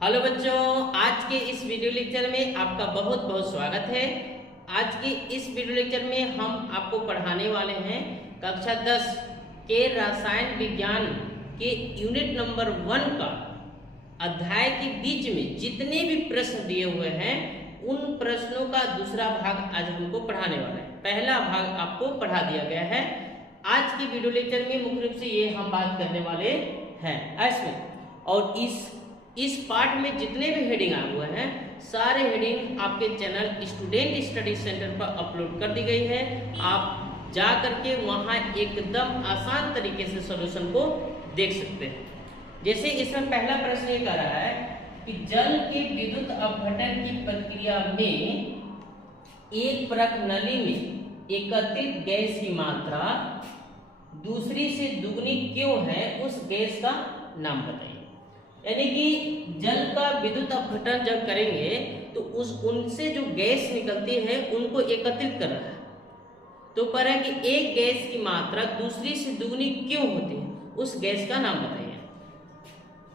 Hello बच्चों, आज के इस वीडियो लेक्चर में आपका बहुत बहुत स्वागत है। आज के इस वीडियो लेक्चर में हम आपको पढ़ाने वाले हैं कक्षा 10 के रसायन विज्ञान के यूनिट नंबर 1 का अध्याय के बीच में जितने भी प्रश्न दिए हुए हैं उन प्रश्नों का दूसरा भाग आज हमको पढ़ाने वाला है। पहला भाग आपको पढ़ा दिया गया है। आज के वीडियो लेक्चर में मुख्य रूप से ये हम बात करने वाले हैं ऐसे। और इस पार्ट में जितने भी हेडिंग आए हुए हैं सारे हेडिंग आपके चैनल स्टूडेंट स्टडी सेंटर पर अपलोड कर दी गई है। आप जा करके वहां एकदम आसान तरीके से सॉल्यूशन को देख सकते हैं। जैसे इसमें पहला प्रश्न ये कह रहा है कि जल के विद्युत अपघटन की प्रक्रिया में एक परत नली में एकत्रित गैस की मात्रा दूसरी से दुगनी क्यों है, उस गैस का नाम बताइए। यानी कि जल का विद्युत अपघटन जब करेंगे तो उनसे जो गैस निकलती है उनको एकत्रित कर रहा है। तो पर है कि एक गैस की मात्रा दूसरी से दुगनी क्यों होती है, उस गैस का नाम बताइए।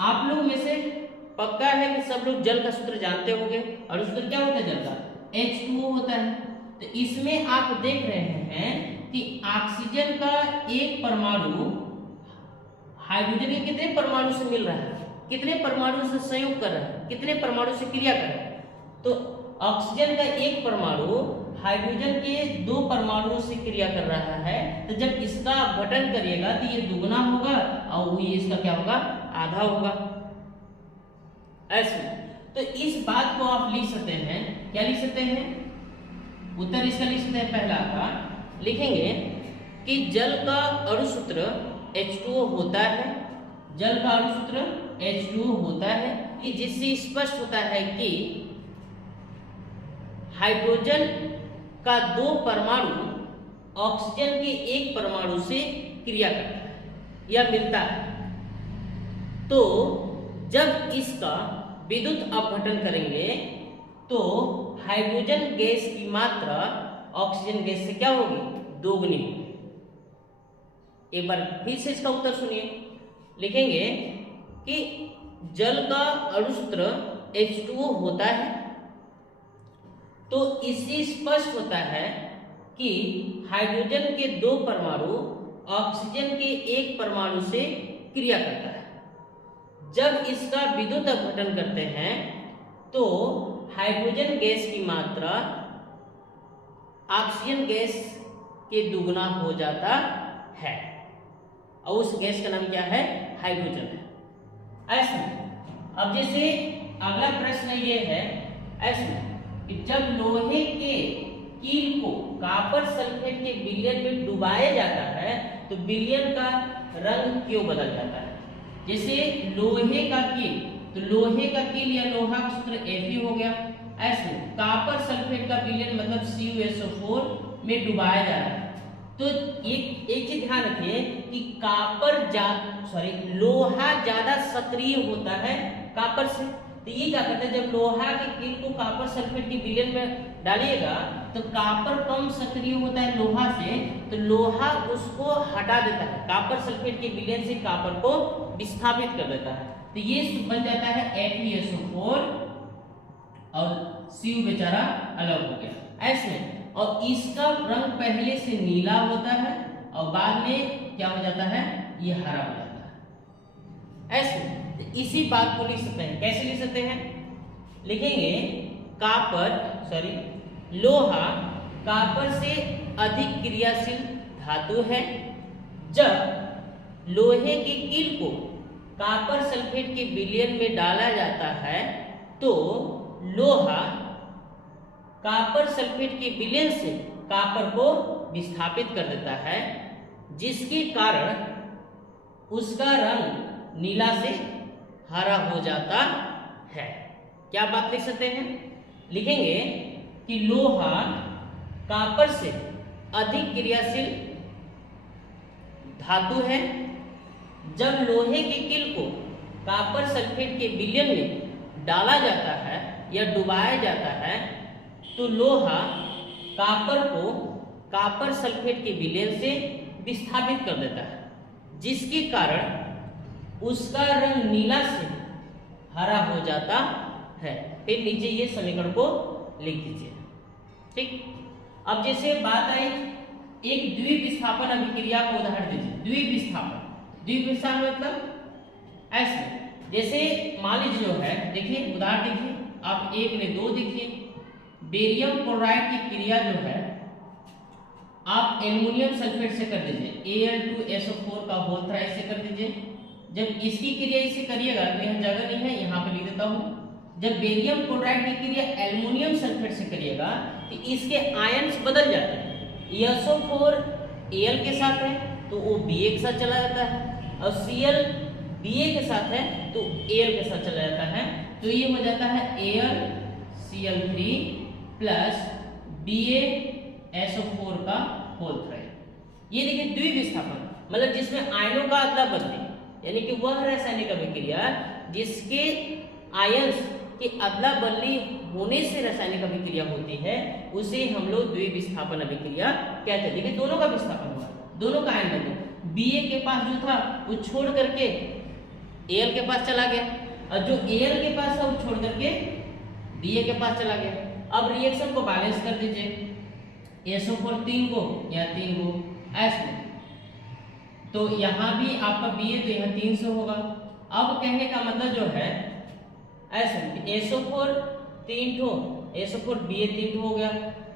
आप लोग में से पक्का है कि सब लोग जल का सूत्र जानते होंगे। और सूत्र क्या होता है जल का? H2O होता है। तो इसमें आप देख रहे हैं कि ऑक्सीजन का एक परमाणु हाइड्रोजन के कितने परमाणु से मिल रहा है, कितने परमाणु से संयोग कर रहा है, कितने परमाणु से क्रिया कर रहा है। तो ऑक्सीजन का एक परमाणु हाइड्रोजन के 2 परमाणुओं से क्रिया कर रहा है। तो जब इसका अपघटन करिएगा तो ये दुगना होगा और ये इसका क्या होगा, आधा होगा ऐसे। तो इस बात को आप लिख सकते हैं, क्या लिख सकते हैं, उत्तर इसका लिख सकते हैं। पहला का लिखेंगे कि जल का अणु सूत्र H2O होता है। जल का अणु सूत्र H2O होता है कि जिससे स्पष्ट होता है कि हाइड्रोजन का 2 परमाणु ऑक्सीजन के एक परमाणु से क्रिया करता है या मिलता है। तो जब इसका विद्युत अपघटन करेंगे तो हाइड्रोजन गैस की मात्रा ऑक्सीजन गैस से क्या होगी, दोगुनी होगी। एक बार फिर से इसका उत्तर सुनिए। लिखेंगे कि जल का अणु सूत्र H2O होता है। तो इससे स्पष्ट होता है कि हाइड्रोजन के 2 परमाणु ऑक्सीजन के एक परमाणु से क्रिया करता है। जब इसका विद्युत अपघटन करते हैं तो हाइड्रोजन गैस की मात्रा ऑक्सीजन गैस के दुगना हो जाता है और उस गैस का नाम क्या है, हाइड्रोजन है ऐसे। अब जैसे अगला प्रश्न ये है ऐसे कि जब लोहे के कील को कॉपर सल्फेट के विलयन में डुबाया जाता है तो विलयन का रंग क्यों बदल जाता है। जैसे लोहे का कील, तो लोहे का कील या लोहा का सूत्र Fe हो गया ऐसे। कॉपर सल्फेट का विलयन मतलब CuSO4 में डुबाया जा रहा है। तो एक चीज ध्यान रखिए कि लोहा ज्यादा सक्रिय होता है कॉपर से। तो ये क्या करते हैं, जब लोहा के कील को कॉपर सल्फेट के विलयन में डालिएगा तो कॉपर कम सक्रिय होता है लोहा से, तो लोहा उसको हटा देता है, कॉपर सल्फेट के विलयन से कॉपर को विस्थापित कर देता है। तो ये बन जाता है FeSO4 और Cu बेचारा अलग हो गया ऐसे। और इसका रंग पहले से नीला होता है और बाद में क्या हो जाता है, ये हरा हो जाता है ऐसे। तो इसी बात को लिख सकते हैं, कैसे लिख सकते हैं, लिखेंगे लोहा कॉपर से अधिक क्रियाशील धातु है। जब लोहे के कील को कॉपर सल्फेट के विलयन में डाला जाता है तो लोहा कॉपर सल्फेट के विलयन से कॉपर को विस्थापित कर देता है, जिसके कारण उसका रंग नीला से हरा हो जाता है। क्या बात लिख सकते हैं, लिखेंगे कि लोहा कॉपर से अधिक क्रियाशील धातु है। जब लोहे के कील को कॉपर सल्फेट के विलयन में डाला जाता है या डुबाया जाता है तो लोहा कॉपर को कॉपर सल्फेट के विलयन से विस्थापित कर देता है, जिसके कारण उसका रंग नीला से हरा हो जाता है। फिर नीचे ये समीकरण को लिख दीजिए। ठीक, अब जैसे बात आई एक द्विविस्थापन अभिक्रिया को उदाहरण दीजिए। द्विविस्थापन मतलब ऐसे, जैसे मान लीजिए जो है, देखिए उदाहरण देखिए, आप 1 ने 2 देखिए, बेरियम क्लोराइड की क्रिया जो है आप एल्युमिनियम सल्फेट से कर दीजिए, Al2SO4 का होल थ्राइस से कर दीजिए। जब इसकी क्रिया इससे करिएगा तो यहाँ जगह नहीं है, यहाँ पे लिख देता हूँ। जब बेरियम क्लोराइड की क्रिया एल्युमिनियम सल्फेट से करिएगा तो इसके आयन्स बदल जाते हैं। SO4 Al के साथ है तो वो Ba के साथ चला जाता है, और Cl Ba के साथ है तो Al के साथ चला जाता है। तो ये हो जाता है AlCl3 प्लस BaSO4 का होल थ्राइस। ये देखिए द्विविस्थापन मतलब जिसमें आयनों का अदला बदली, यानी कि वह रासायनिक अभिक्रिया जिसके आयंस की अदला बदली होने से रासायनिक अभिक्रिया होती है, उसे हम लोग द्विविस्थापन अभिक्रिया कहते हैं। देखिए दोनों का विस्थापन हुआ, दोनों का आयन बदले। Ba के पास जो था वो छोड़ करके Al के पास चला गया, और जो Al के पास था वो छोड़ करके Ba के पास चला गया। अब रिएक्शन को बैलेंस कर दीजिए, SO4 3 को या 3 को ऐसे, तो यहाँ भी आपका Ba तो यहाँ 3 से होगा। अब कहने का मतलब जो है ऐसे, SO4 3 ठो, SO4 Ba 3 ठो हो गया।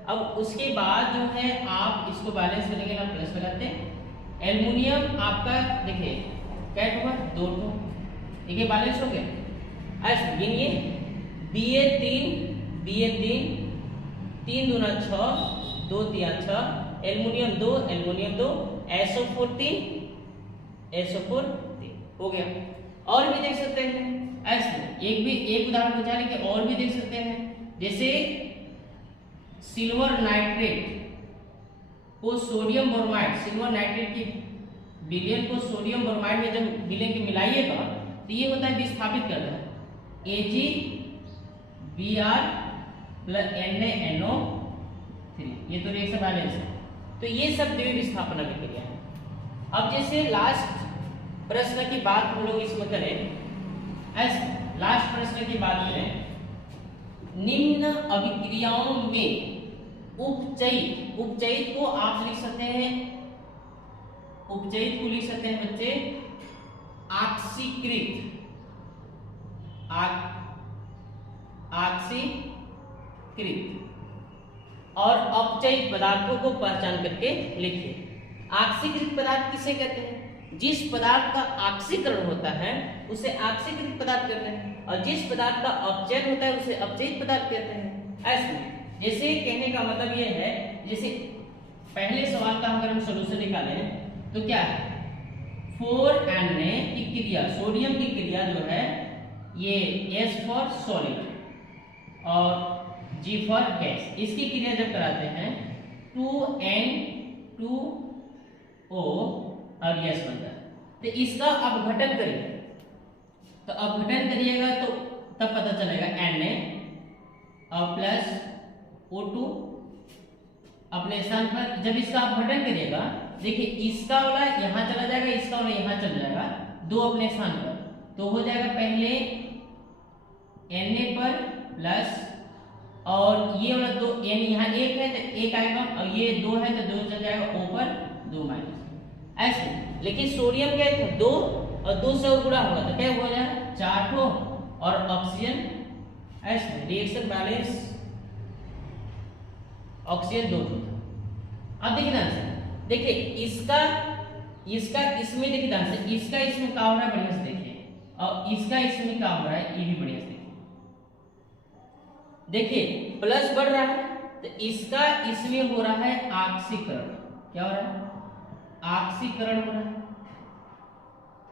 अब उसके बाद जो है आप इसको बैलेंस करेंगे ना, प्लस लगाते हैं। एल्युमिनियम आपका देखिए क्या होगा 2 ठो, देखिए बैलेंस हो गया। ऐसे गिनिए, Ba 3 3 दूना 6, 2 तिया 6, एल्युमिनियम 2 SO4 3 हो गया। और भी देख सकते हैं ऐसे, एक उदाहरण पूछा है कि और भी देख सकते हैं, जैसे सिल्वर नाइट्रेट को सोडियम ब्रोमाइड, सिल्वर नाइट्रेट की विलयन को सोडियम ब्रोमाइड में जब विलयन के मिलाइएगा तो ये होता है विस्थापित करता है, AgBr प्लस NaNO3, ये तो रिएक्शन बैलेंस है। तो ये सब द्विविस्थापन अभिक्रिया है। अब जैसे लास्ट प्रश्न की बात हम लोग इसमें करें, ऐसे लास्ट प्रश्न की बात करें, निम्न अभिक्रियाओं में उपचयित को आप लिख सकते हैं, उपचयित को लिख सकते हैं बच्चे ऑक्सीकृत, और अपचयित पदार्थों को पहचान करके लिखिए। ऑक्सीकृत पदार्थ किसे कहते हैं? जिस पदार्थ का ऑक्सीकरण होता है उसे ऑक्सीकृत पदार्थ कहते हैं, और जिस पदार्थ का अपचयन होता है उसे अपचयित पदार्थ कहते हैं। ऐसे जैसे कहने का मतलब ये है, जैसे पहले सवाल का अगर हम सॉल्यूशन निकालें तो क्या है, 4Na की क्रिया, सोडियम की क्रिया जो है ये S फॉर सॉलिड और G फॉर गैस, इसकी क्रिया जब कराते हैं 2N2O और यस बनता है। तो इसका अपघटन करिए, तो अपघटन करिएगा तो तब पता चलेगा Na और प्लस O2 अपने स्थान पर। जब इसका अपघटन करिएगा, देखिए इसका वाला यहाँ चला जाएगा, इसका वाला यहाँ चला जाएगा, 2 अपने स्थान पर, तो हो जाएगा पहले Na पर प्लस, और ये वाला 2 N यहाँ 1 है तो 1 आएगा, और ये 2 है तो 2 चल जाएगा, O पर 2 माइनस ऐसे। लेकिन सोडियम क्या था 2 और 2 से गुणा होगा तो क्या हो जाएगा 4 ठो, और ऑक्सीजन ऐसे रिएक्शन बैलेंस ऑक्सीजन 2 ठो। अब देखिए ध्यान से, देखिए इसका इसमें देखिए ध्यान से, इसका इसमें क्या हो रहा है बढ़िया से देखिए, और इसका इसमें क्या हो रहा है ये भी बढ़िया से देखिए। देखिए प्लस बढ़ रहा है तो इसका इसमें हो रहा है ऑक्सीकरण, क्या हो रहा है ऑक्सीकरण हो रहा है,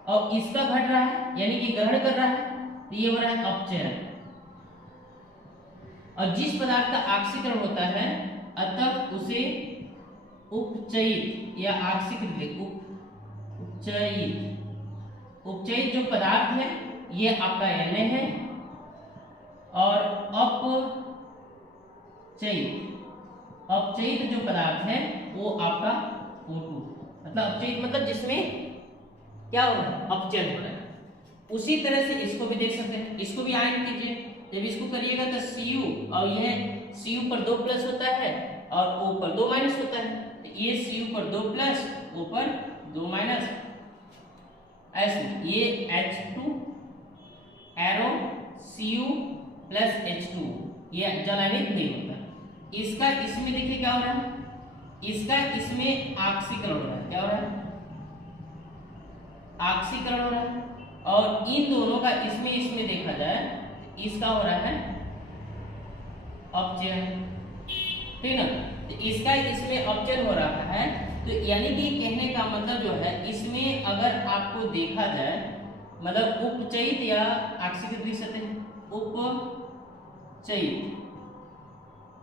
और इसका घट रहा है यानी कि ग्रहण कर रहा है, तो ये हो रहा है अपचयन। और जिस पदार्थ का ऑक्सीकरण होता है अतः उसे उपचयित या ऑक्सीकृत, उपचयित जो पदार्थ है ये आपका Na है, और अपचयित जो पदार्थ है वो आपका O2, मतलब अपचयित मतलब जिसमें क्या हो रहा है अपचयन हो रहा है। उसी तरह से इसको भी देख सकते हैं, इसको भी आयन कीजिए। जब इसको करिएगा तो Cu और यह Cu पर 2 प्लस होता है और O पर 2 माइनस होता है, तो ये Cu पर 2 प्लस O पर 2 माइनस, ऐसे ये H2 arrow Cu plus H2 ये जलायनित नहीं होता। इसका इसमें देखिए क्या हो रहा है, इसका इसमें ऑक्सीकरण हो रहा है, क्या हो रहा है, ऑक्सीकरण हो रहा है। और इन दोनों का इसमें देखा जाए तो इसका हो रहा है अपचयन, ठीक ना। तो इसका इसमें अपचयन हो रहा है, तो यानी कि कहने का मतलब जो है इसमें अगर आपको देखा जाए मतलब उपचयित या ऑक्सीकृत लिख सकते हैं,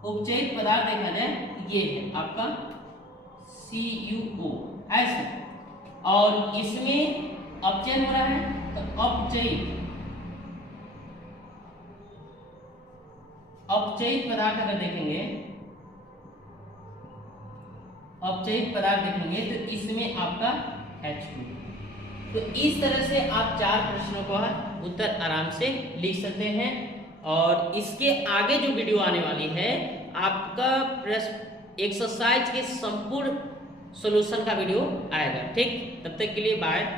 उपचयित पदार्थ देखा जाए ये है आपका CuO ऐसे, और इसमें अपचयन हो रहा है तो अपचयित पदार्थ अगर देखेंगे, अपचयित पदार्थ देखेंगे तो इसमें आपका H2। तो इस तरह से आप 4 प्रश्नों का उत्तर आराम से लिख सकते हैं। और इसके आगे जो वीडियो आने वाली है आपका प्रश्न एक्सरसाइज के संपूर्ण सॉल्यूशन का वीडियो आएगा, ठीक। तब तक के लिए बाय।